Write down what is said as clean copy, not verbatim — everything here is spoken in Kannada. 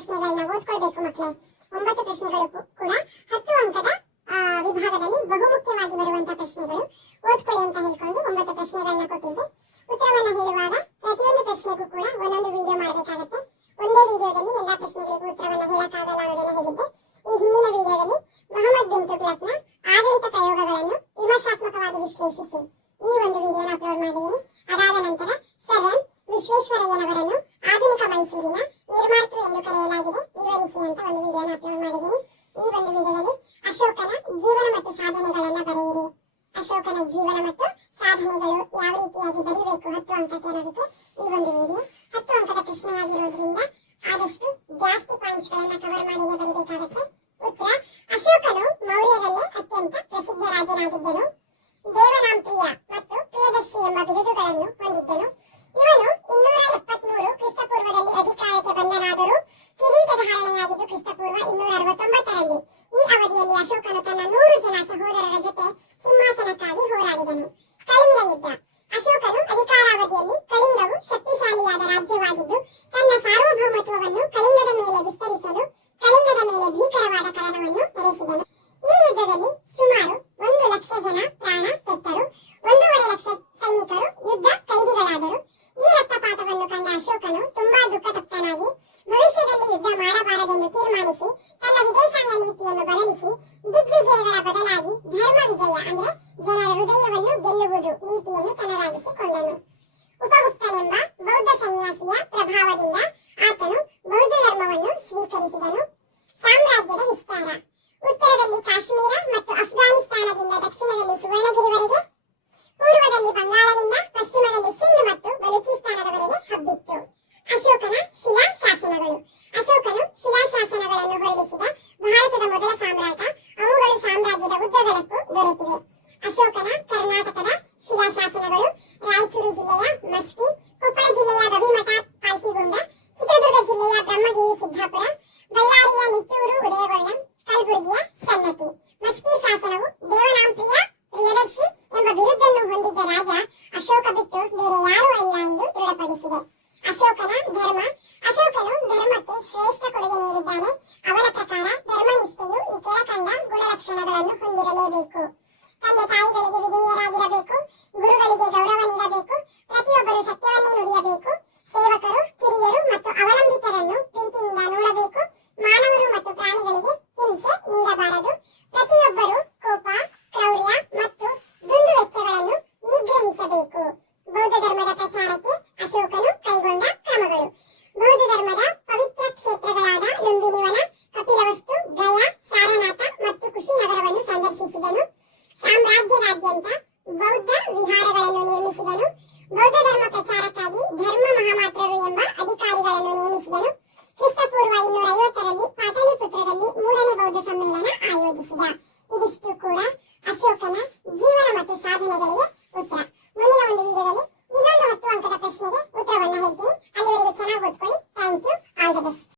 ಪ್ರಶ್ನೆಗಳನ್ನ ಓದ್ಕೊಳ್ಬೇಕು ಮಕ್ಕಳೇ. 9 ಪ್ರಶ್ನೆಗಳು ಕೂಡ 10 ಅಂಕದ ವಿಭಾಗದಲ್ಲಿ ಬಹುಮುಖ್ಯವಾಗಿ ಬರುವಂತಹ ಪ್ರಶ್ನೆಗಳು. ಓದ್ಕೊಳ್ಳಿ ಅಂತ ಹೇಳ್ಕೊಂಡು 9 ಪ್ರಶ್ನೆಗಳನ್ನ ಕೊಟ್ಟಿದ್ದೆ. ಉತ್ತರವನ್ನ ಹೇಳುವಾಗ ಪ್ರತಿಯೊಂದು ಪ್ರಶ್ನೆಗೂ ಕೂಡ ಒಂದೊಂದು ವಿಡಿಯೋ ಮಾಡಬೇಕಾಗುತ್ತೆ. ಒಂದೇ ವಿಡಿಯೋದಲ್ಲಿ ಎಲ್ಲಾ ಪ್ರಶ್ನೆಗಳಿಗೂ ಉತ್ತರವನ್ನ ಹೇಳಕ್ಕಾಗಲ್ಲ ಅನ್ನೋದನ್ನ ಹೇಳಿದ್ದೆ. ಈ ಹಿಂದಿನ ವಿಡಿಯೋದಲ್ಲಿ ಮೊಹಮ್ಮದ್ ಬಿನ್ ತುಗ್ಲಕ್ನ ಆಡಳಿತ ಪ್ರಯೋಗಗಳನ್ನು ವಿಮರ್ಶಾತ್ಮಕವಾಗಿ ವಿಶ್ಲೇಷಿಸಿ ಈ ಒಂದು ವಿಡಿಯೋನ ಅಪ್ಲೋಡ್ ಮಾಡಿದ್ದೀನಿ. ಅದಾದ ನಂತರ ಸರ್ ಎಂ ವಿಶ್ವೇಶ್ವರಯ್ಯನವರನ್ನು ಆಧುನಿಕ ಮೈಸೂರಿನ ನಿರ್ಮಾತೃ ಎಂದು ಕರೆಯಲಾಗಿದೆ ವಿವರಿಸಿ ಅಂತ ಒಂದು ವಿಡಿಯೋನ ಅಪ್ಲೋಡ್ ಮಾಡಿದ್ದೀನಿ. ಈ ಒಂದು ವಿಡಿಯೋದಲ್ಲಿ ಅಶೋಕನ ಜೀವನ ಮತ್ತು ಸಾಧನೆಗಳನ್ನ ಬರೆಯಿರಿ. ಅಶೋಕನ ಜೀವನ ಮತ್ತು ಸಾಧನೆಗಳು ಯಾವ ರೀತಿಯಾಗಿ ಬರೀಬೇಕು 10 ಅಂಕಕ್ಕೆ ಅನ್ನೋದಕ್ಕೆ ಈ ಒಂದು ವಿಡಿಯೋ. 10 ಅಂಕದ ಪ್ರಶ್ನೆಯಾಗಿರೋದ್ರಿಂದ ಆದಷ್ಟು ಜಾಸ್ತಿ ಪಾಯಿಂಟ್ಸ್ ಗಳನ್ನ ಕವರ್ ಮಾಡಿನೇ ಬರೀಬೇಕಾಗುತ್ತೆ. ಉತ್ತರ: ಅಶೋಕನು ಮೌರ್ಯರಲ್ಲೇ ಅತ್ಯಂತ ಪ್ರಸಿದ್ಧ ರಾಜನಾಗಿದ್ದನು. ದೇವನಾಂಪ್ರಿಯ ಮತ್ತು ಪ್ರಿಯದರ್ಶಿ ಎಂಬ ಬಿರುದುಗಳನ್ನು ಹೊಂದಿದ್ದನು. ಇವನು 273 ಕ್ರಿಸ್ತಪೂರ್ವದಲ್ಲಿ ಅಧಿಕಾರಕ್ಕೆ ಬಂದನಾದರೂ ಕಿರೀಟದ ಧಾರಣೆಯಾಗಿದ್ದು ಕ್ರಿಸ್ತಪೂರ್ವ 269ರಲ್ಲಿ. ಈ ಅವಧಿಯಲ್ಲಿ ಅಶೋಕನು ತನ್ನ 100 ಜನ ಸಹೋದರರ ಜೊತೆ ಸಿಂಹಾಸನಕ್ಕಾಗಿ ಹೋರಾಡಿದನು. ಕಳಿಂಗ ಯುದ್ಧ: ಅಶೋಕನು ಅಧಿಕಾರಾವಧಿಯಲ್ಲಿ ಕಳಿಂಗವು ಶಕ್ತಿಶಾಲಿಯಾದ ರಾಜ್ಯವಾಗಿದ್ದು ತನ್ನ ಸಾರ್ವಭೌಮತ್ವವನ್ನು ಕಳಿಂಗದ ಮೇಲೆ ವಿಸ್ತರಿಸಲು ಕಳಿಂಗದ ಮೇಲೆ ಭೀಕರವಾದ ಕದನವನ್ನು ನಡೆಸಿದನು. ಈ ಯುದ್ಧದಲ್ಲಿ ಸುಮಾರು 1,00,000 ಜನ ಪ್ರಾಣ ತೆತ್ತರು. 1.5 ಲಕ್ಷ ಸೈನಿಕರು ಯುದ್ಧ ಕೈದಿಗಳಾದರು. ಈ ರಕ್ತಪಾತವನ್ನು ಕಂಡ ಅಶೋಕನು ತುಂಬಾ ದುಃಖತಪ್ತನಾಗಿ ಭವಿಷ್ಯದಲ್ಲಿ ಯುದ್ಧ ಮಾಡಬಾರದೆಂದು ತೀರ್ಮಾನಿಸಿ ತನ್ನ ವಿದೇಶಾಂಗ ನೀತಿಯನ್ನು ಬದಲಿಸಿ ದಿಗ್ವಿಜಯಗಳ ಬದಲಾಗಿ ಧರ್ಮ ವಿಜಯ ಅಂದ್ರೆ ಜನರ ಹೃದಯವನ್ನು ಗೆಲ್ಲುವುದು ನೀತಿಯನ್ನು ತನ್ನದಾಗಿಸಿಕೊಂಡನು. ಉಪಗುಪ್ತನೆಂಬ ಬೌದ್ಧ ಸನ್ಯಾಸಿಯ ಪ್ರಭಾವದಿಂದ ಆತನು ಬೌದ್ಧ ಧರ್ಮವನ್ನು ಸ್ವೀಕರಿಸಿದನು. ಸಾಮ್ರಾಜ್ಯದ ವಿಸ್ತಾರ: ಉತ್ತರದಲ್ಲಿ ಕಾಶ್ಮೀರ ಮತ್ತು ಅಫ್ಘಾನಿಸ್ತಾನದಿಂದ ದಕ್ಷಿಣದಲ್ಲಿ ಸುವರ್ಣಗಿರಿವರೆಗೆ, ಪೂರ್ವದಲ್ಲಿ ಬಂಗಾಳದಿಂದ ಪಶ್ಚಿಮದಲ್ಲಿ ಸಿಂಧ್ ಮತ್ತು ಬಲೂಚಿಸ್ತಾನದವರೆಗೆ ಹಬ್ಬಿತ್ತು. ಅಶೋಕನ ಶಿಲಾಶಾಸನಗಳು: ಅಶೋಕನು ಶಿಲಾಶಾಸನಗಳನ್ನು ಹೊರಡಿಸಿದ ಭಾರತದ ಮೊದಲ ಸಾಮ್ರಾಟ. ಅವುಗಳು ಸಾಮ್ರಾಜ್ಯದ ಉದ್ದಗಲಕ್ಕೂ ದೊರೆತಿವೆ. ಅಶೋಕನ ಕರ್ನಾಟಕದ ಶಿಲಾಶಾಸನಗಳು: ರಾಯಚೂರು ಜಿಲ್ಲೆಯ ಮಸ್ಕಿ, ಕೊಪ್ಪಳ ಜಿಲ್ಲೆಯ ಗವಿಮಠ ಪಾಲ್ಕಿಗುಂಡ, ಚಿತ್ರದುರ್ಗ ಜಿಲ್ಲೆಯ ಬ್ರಹ್ಮಗಿರಿ ಸಿದ್ದಾಪುರ, ಬಳ್ಳಾರಿಯ ನಿಟ್ಟೂರು ಉದಯಗೊಳ್ಳ, ಕಲಬುರಗಿಯ ಸನ್ನತಿ. ಮಸ್ಕಿ ಶಾಸನವು ದೇವನಾಂಪ್ರಿಯ ಪ್ರಿಯದರ್ಶಿ ಎಂಬ ಬಿರುದನ್ನು ಹೊಂದಿದ್ದ ರಾಜ ಅಶೋಕ ಬಿಟ್ಟು ಬೇರೆ ಯಾರೂ ಇಲ್ಲ ಎಂದು ದೃಢಪಡಿಸಿದೆ. ಅಶೋಕನ ಧರ್ಮ: ಅಶೋಕನು ಧರ್ಮಕ್ಕೆ ಶ್ರೇಷ್ಠ ಕೊಡುಗೆ ನೀಡಿದ್ದಾನೆ. ಅವನ ಪ್ರಕಾರ ಧರ್ಮನಿಷ್ಠೆಯು ಈ ಕೆಳಕಂಡ ಗುಣಲಕ್ಷಣಗಳನ್ನು ಹೊಂದಿರಲೇಬೇಕು: ತಂದೆ ತಾಯಿಗಳಿಗೆ ವಿಧೇಯರಾಗಿರಬೇಕು, ಗುರುಗಳಿಗೆ ಗೌರವ ನೀಡಬೇಕು, ಪ್ರತಿಯೊಬ್ಬರು ಸತ್ಯವನ್ನೇ ನುಡಿಯಬೇಕು, ಸೇವಕರು, ಕಿರಿಯರು ಮತ್ತು ಅವಲಂಬಿತರನ್ನು ಪ್ರೀತಿಯಿಂದ ನೋಡಬೇಕು, ಮಾನವರು ಮತ್ತು ಪ್ರಾಣಿಗಳಿಗೆ ಹಿಂಸೆ ನೀಡಬಾರದು, ಪ್ರತಿಯೊಬ್ಬರು ಕೋಪ, ಕ್ರೌರ್ಯ ಮತ್ತು ದುಂದುವೆಚ್ಚಗಳನ್ನು ನಿಗ್ರಹಿಸಬೇಕು. ಬೌದ್ಧ ಧರ್ಮದ ಪ್ರಚಾರಕ್ಕೆ ಅಶೋಕನು ಕೈಗೊಂಡ ಕ್ರಮಗಳು: ಬೌದ್ಧ ಧರ್ಮದ ಪವಿತ್ರ ಕ್ಷೇತ್ರಗಳಾದ ಲುಂಬಿನಿವನ, ಕಪಿಲವಸ್ತು, ಗಯಾ, ಸಾರನಾಥ ಮತ್ತು ಕುಶಿನಗರವನ್ನು ಸಂದರ್ಶಿಸಿದನು. ಸಾಮ್ರಾಜ್ಯದಾದ್ಯಂತ ಬೌದ್ಧ ವಿಹಾರಗಳನ್ನು ನಿರ್ಮಿಸಿದನು. ಬೌದ್ಧ ಧರ್ಮ ಪ್ರಚಾರಕ್ಕಾಗಿ ಧರ್ಮ ಮಹಾಮಾತ್ರರು ಎಂಬ ಅಧಿಕಾರಿಗಳ